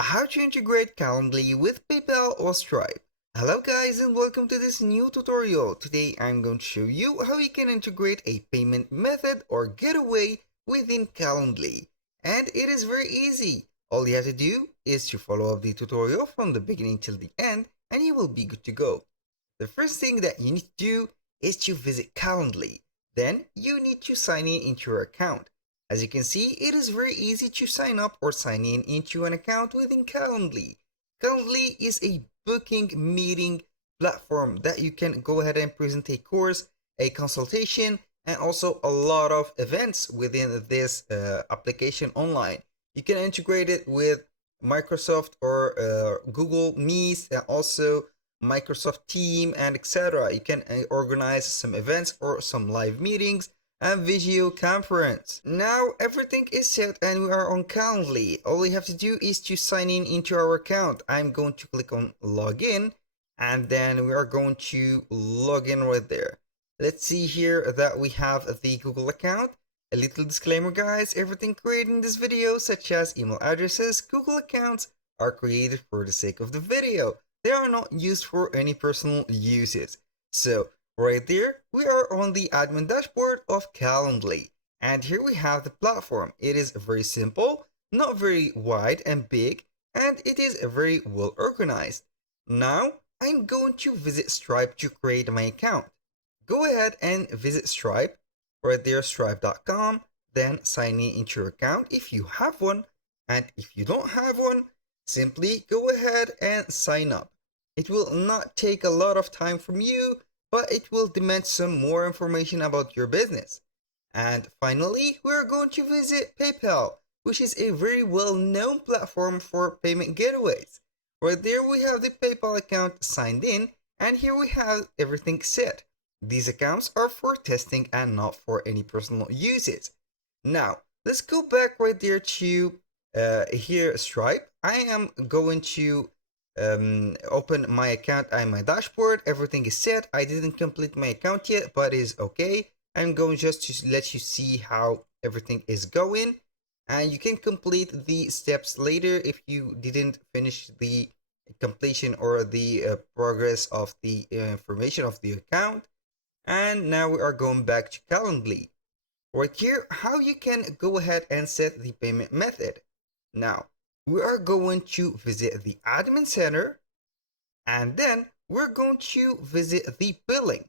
How to integrate Calendly with PayPal or Stripe. Hello guys and welcome to this new tutorial. Today I'm going to show you how you can integrate a payment method or getaway within Calendly. And it is very easy. All you have to do is to follow up the tutorial from the beginning till the end and you will be good to go. The first thing that you need to do is to visit Calendly. Then you need to sign in into your account. As you can see, it is very easy to sign up or sign in into an account within Calendly. Calendly is a booking meeting platform that you can go ahead and present a course, a consultation, and also a lot of events within this application online. You can integrate it with Microsoft or Google Meet and also Microsoft Team and etc. You can organize some events or some live meetings and video conference. Now everything is set and we are on Calendly. All we have to do is to sign in into our account. I'm going to click on login and then we are going to log in right there. Let's see here that we have the Google account. A little disclaimer guys, everything created in this video such as email addresses, Google accounts are created for the sake of the video. They are not used for any personal uses. So right there, we are on the admin dashboard of Calendly. And here we have the platform. It is very simple, not very wide and big, and it is very well organized. Now, I'm going to visit Stripe to create my account. Go ahead and visit Stripe, right there, stripe.com, then sign in into your account if you have one, and if you don't have one, simply go ahead and sign up. It will not take a lot of time from you, but it will demand some more information about your business. And finally, we're going to visit PayPal, which is a very well-known platform for payment gateways. Right there we have the PayPal account signed in, and here we have everything set. These accounts are for testing and not for any personal uses. Now, let's go back right there to here Stripe. I am going to open my account and my dashboard. Everything is set. I didn't complete my account yet, but it's okay. I'm going just to let you see how everything is going, and you can complete the steps later if you didn't finish the completion or the progress of the information of the account. And now we are going back to Calendly. Right here, how you can go ahead and set the payment method. Now, we are going to visit the admin center and then we're going to visit the billing.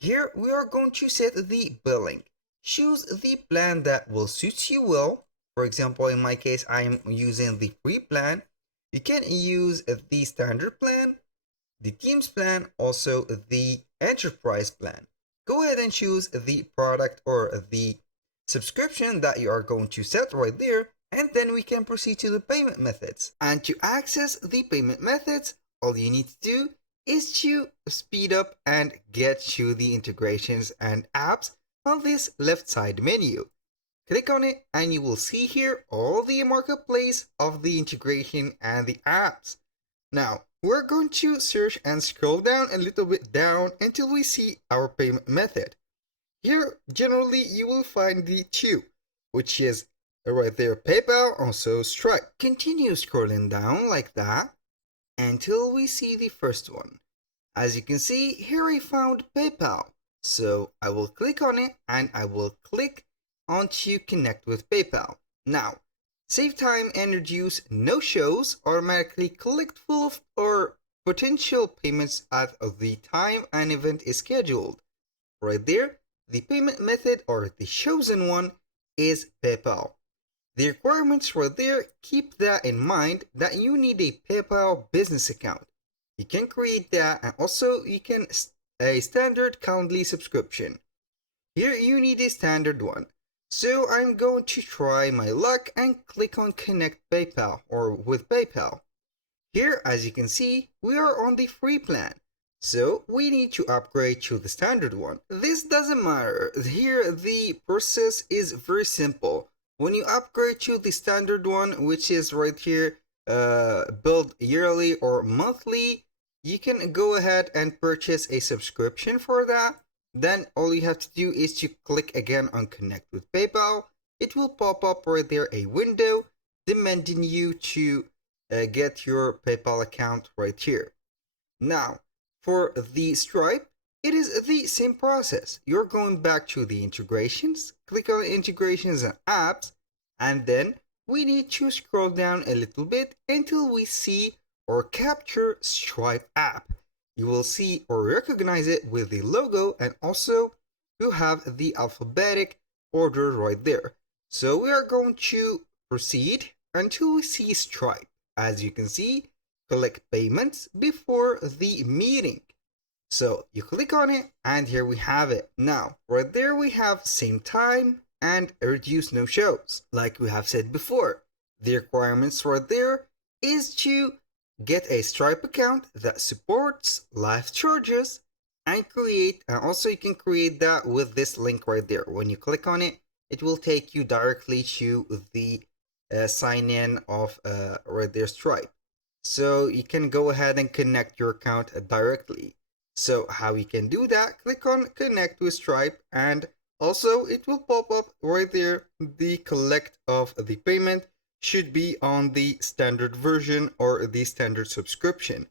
Here we are going to set the billing. Choose the plan that will suit you well. For example, in my case, I am using the free plan. You can use the standard plan, the Teams plan, also the enterprise plan. Go ahead and choose the product or the subscription that you are going to set right there, and then we can proceed to the payment methods. And to access the payment methods, all you need to do is to speed up and get to the integrations and apps on this left side menu. Click on it and you will see here all the marketplace of the integration and the apps. Now, we're going to search and scroll down a little bit down until we see our payment method. Here, generally, you will find the two, which is right there, PayPal, also Stripe. Continue scrolling down like that until we see the first one. As you can see, here I found PayPal. So I will click on it and I will click on to connect with PayPal. Now, save time and reduce no-shows, automatically collect full of or potential payments at the time an event is scheduled. Right there, the payment method or the chosen one is PayPal. The requirements right there, keep that in mind that you need a PayPal business account. You can create that, and also you can a standard Calendly subscription. Here you need a standard one. So I'm going to try my luck and click on connect PayPal or with PayPal. Here, as you can see, we are on the free plan. So we need to upgrade to the standard one. This doesn't matter. Here the process is very simple. When you upgrade to the standard one, which is right here, billed yearly or monthly, you can go ahead and purchase a subscription for that. Then all you have to do is to click again on connect with PayPal. It will pop up right there a window demanding you to get your PayPal account right here. Now, for the Stripe, it is the same process. You're going back to the integrations, click on integrations and apps, and then we need to scroll down a little bit until we see or capture Stripe app. You will see or recognize it with the logo, and also you have the alphabetic order right there. So we are going to proceed until we see Stripe. As you can see, collect payments before the meeting. So you click on it, and here we have it. Now, right there we have same time and reduce no shows. Like we have said before, the requirements right there is to get a Stripe account that supports live charges and also you can create that with this link right there. When you click on it, it will take you directly to the sign in of right there Stripe. So you can go ahead and connect your account directly. So how you can do that, click on connect with Stripe, and also it will pop up right there. The collect of the payment should be on the standard version or the standard subscription.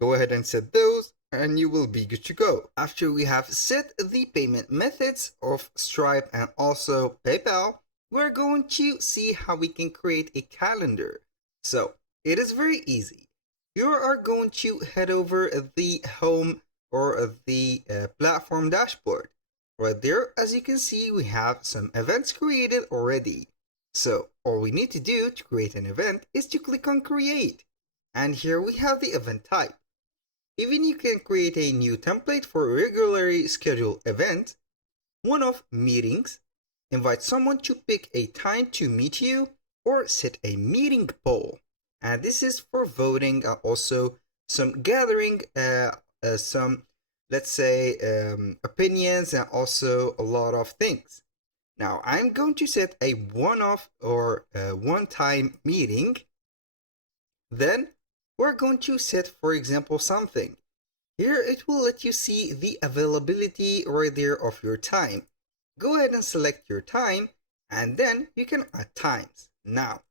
Go ahead and set those and you will be good to go. After we have set the payment methods of Stripe and also PayPal, we're going to see how we can create a calendar. So it is very easy. You are going to head over the home or the platform dashboard. Right there, as you can see, we have some events created already. So all we need to do to create an event is to click on create. And here we have the event type. Even you can create a new template for a regularly scheduled event, one-off meetings, invite someone to pick a time to meet you, or set a meeting poll. And this is for voting, also some gathering, some, let's say, opinions, and also a lot of things. Now I'm going to set a one-off or one-time meeting. Then we're going to set, for example, something. Here it will let you see the availability right there of your time. Go ahead and select your time, and then you can add times. Now,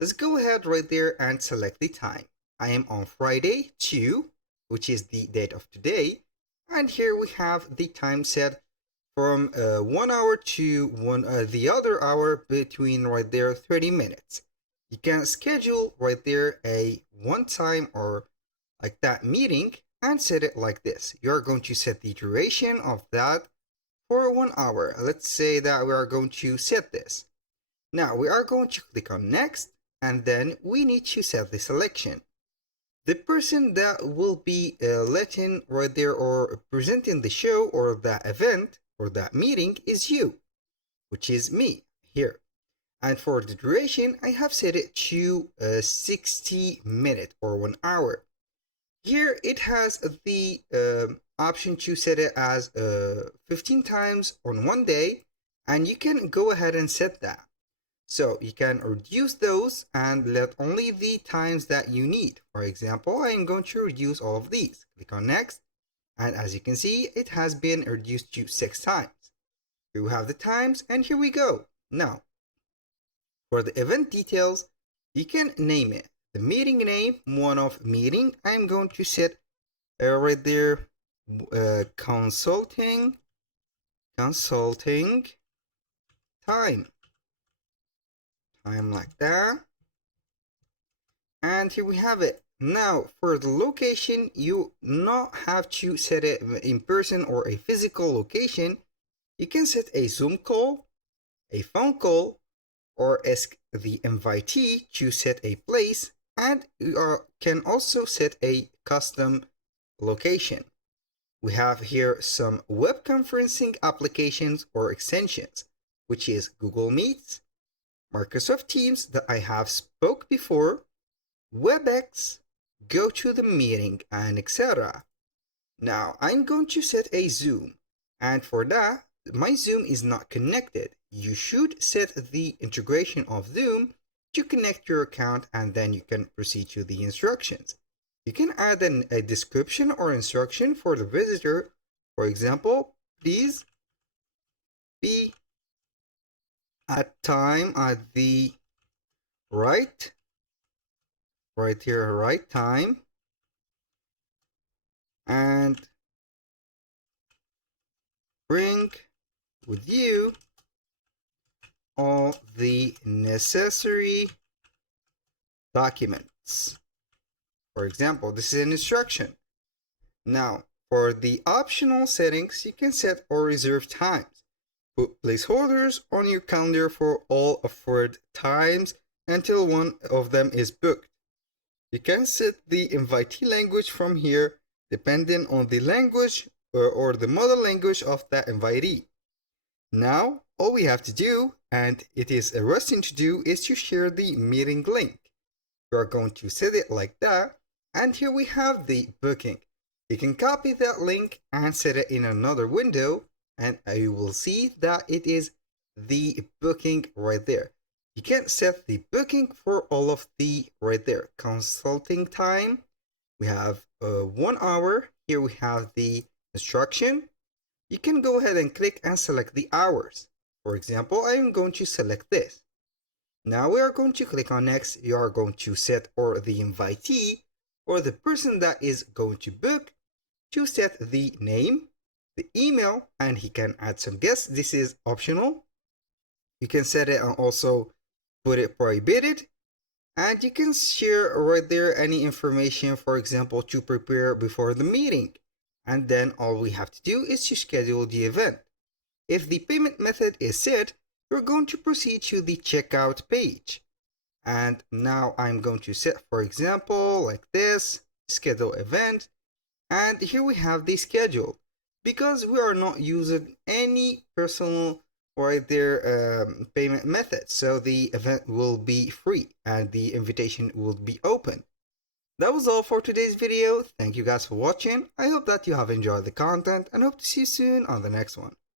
let's go ahead right there and select the time. I am on Friday 2, which is the date of today, and here we have the time set from 1 hour to the other hour between right there 30 minutes. You can schedule right there a one time or like that meeting and set it like this. You are going to set the duration of that for 1 hour. Let's say that we are going to set this. Now we are going to click on next, and then we need to set the selection. The person that will be letting right there or presenting the show or that event or that meeting is you, which is me here. And for the duration, I have set it to 60 minutes or 1 hour. Here it has the option to set it as 15 times on one day, and you can go ahead and set that. So you can reduce those and let only the times that you need. For example, I am going to reduce all of these. Click on next, and as you can see, it has been reduced to 6 times. Here we have the times, and here we go. Now, for the event details, you can name it. The meeting name, one-off meeting, I'm going to set right there, consulting time like that. And here we have it. Now for the location, you not have to set it in person or a physical location. You can set a Zoom call, a phone call, or ask the invitee to set a place, and you can also set a custom location. We have here some web conferencing applications or extensions, which is Google Meets, Microsoft Teams that I have spoke before, WebEx, GoToTheMeeting, and etc. Now I'm going to set a Zoom, and for that, my Zoom is not connected. You should set the integration of Zoom to connect your account, and then you can proceed to the instructions. You can add a description or instruction for the visitor. For example, please be at time at the right here, right time, and bring with you all the necessary documents. For example, this is an instruction. Now, for the optional settings, you can set or reserve times. Put placeholders on your calendar for all offered times until one of them is booked. You can set the invitee language from here depending on the language or the mother language of that invitee. Now, all we have to do, and it is a rush thing to do, is to share the meeting link. We are going to set it like that, and here we have the booking. You can copy that link and set it in another window, and you will see that it is the booking right there. You can set the booking for all of the right there. Consulting time, we have 1 hour. Here we have the instruction. You can go ahead and click and select the hours. For example, I am going to select this. Now we are going to click on next. You are going to set or the invitee or the person that is going to book to set the name, the email, and he can add some guests. This is optional. You can set it and also put it prohibited. And you can share right there any information, for example, to prepare before the meeting. And then all we have to do is to schedule the event. If the payment method is set, we're going to proceed to the checkout page. And now I'm going to set, for example, like this, schedule event. And here we have the schedule. Because we are not using any personal right there payment method, so the event will be free and the invitation will be open. That was all for today's video. Thank you guys for watching. I hope that you have enjoyed the content and hope to see you soon on the next one.